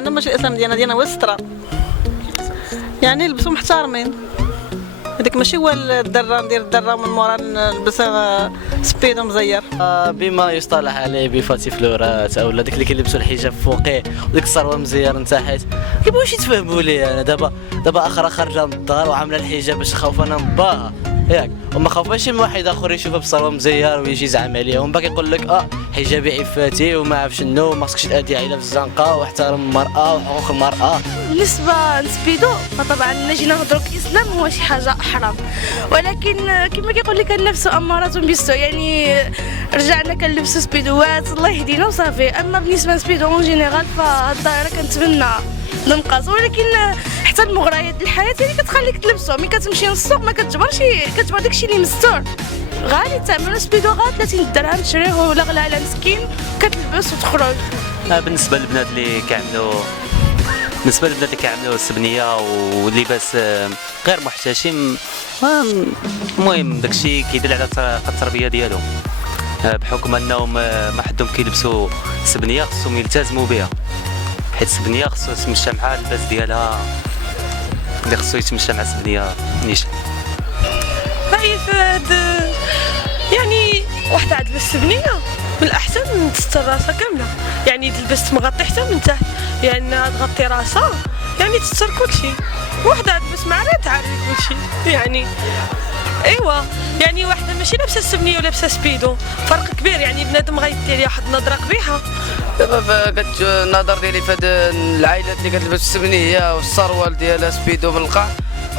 ديالنا ماشي الاسلام ديالنا هو السترة، يعني نلبسوا محترمين. هذاك ماشي هو الدرة ندير الدرة من مورا نلبس سبيدو مزير. بما يصطلح عليه بفاتيفلورات او داك اللي كيلبسوا الحجاب فوقيه وديك الصروه مزير من تحت، كيبغيوش يتفهموا لي انا. دابا اخرى خارجه من الدار وعامله الحجاب باش خوفنا من باها ياك، وما خافاش شي واحد اخر يشوفها بصروه مزير ويجي يزعم عليها ومن بعد يقول لك حجابي عفاتي وما عرف شنو، ما خصكش تادي عائله في الزنقه واحترم المراه وحقوق المراه. بالنسبه للسبيدو فطبعا الا جينا نهضروا الاسلام هو شي حاجه حرام، ولكن كما كيقول لك النفس اماره بالسوء، يعني رجعنا كنلبسوا سبيدوات الله يهدينا وصافي. اما بالنسبه للسبيدو اون جينيرال فالظاهره كنتمنى ننقص، ولكن حتى المغريات الحياه يعني كتخليك تلبسو. ملي كتمشي للسوق ما كتجبر داكشي اللي مستور، غالي تعمل سبيدو غا 30 درهم تشريه ولا غلا على مسكين كتلبس وتخرج. بالنسبه للبنات اللي كيعملوا السبنيه ولباس غير محتشم، المهم داكشي كيدل على التربيه ديالهم، بحكم انهم ما حدهم كيلبسوا السبنيه خصهم يلتزموا بها، حيت السبنيه خصو يتمشى مع اللباس ديالها اللي خصو يتمشى مع السبنيه نيشان. يعني وحده عاد تلبس السبنيه من الاحسن تستر راسها كامله، يعني تلبس مغطي حتى من تحت، لان يعني تغطي راسها يعني تستر كلشي. وحده تلبس معرة تعري كلشي يعني. ايوا يعني وحده ماشي لابسه السبنيه ولابسه سبيدو، فرق كبير. يعني بنادم غيدي عليها واحد النظره قبيحه. دابا النظر ديالي في هاد العائلات اللي كتلبس السبنيه والسروال ديالها سبيدو بالقاع،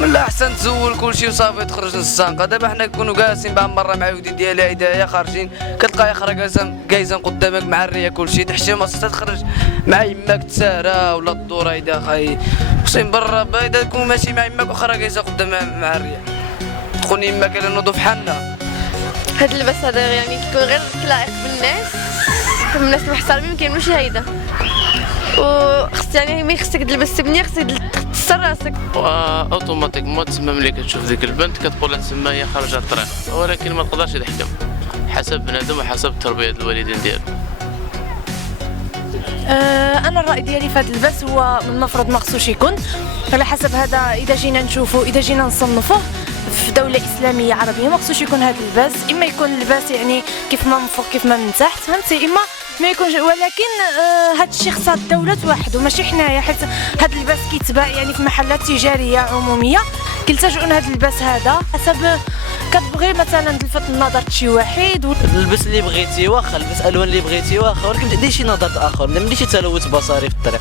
من الاحسن تزول كلشي وصافي تخرج للزنقه. دابا حنا كنكونوا جالسين بها مره مع ولدين ديالها هدايا خارجين، كتلقاها اخرى جايزه قدامك معريه كلشي، تحشم خاصها تخرج مع يماك تسارى ولا الدور هيدا خاي اقسم بالرب. اذا تكون ماشي مع يماك واخرى جايزه قدامها معريه تكون يماك على نوضوا فحالنا. هاد اللباس هذا يعني كيكون غير لائق بالناس المحترمين، ما كاينوش هيدا. وخص يعني ملي خصك تلبس السبنيه خصك تستر راسك. اوتوماتيكمون تما ملي كتشوف ديك البنت كتقول تما هي خارجه الطريق، ولكن ما تقدرش تحكم، حسب بنادم وحسب التربيه ديال الوالدين ديالو. انا الراي ديالي في هذا اللباس هو من المفروض ما خصوش يكون على حسب هذا. اذا جينا نصنفوه في دولة إسلامية عربية ما خصوش يكون هذا اللباس، إما يكون اللباس يعني كيف ما من فوق كيف ما من تحت، فهمتي، إما ما يكونش. ولكن هذا الشيء خصها الدولة وحده ماشي حنايا، حيت هذا اللباس كيتباع يعني في محلات تجارية عمومية كيلتجؤوا لهذا اللباس هذا حسب كتبغي مثلا تلفت النظر شي واحد. البس اللي بغيتي واخا، البس الوان اللي بغيتي واخا، ولكن ما تديريش نظر اخر، ما تمديش تلوث بصري في الطريق.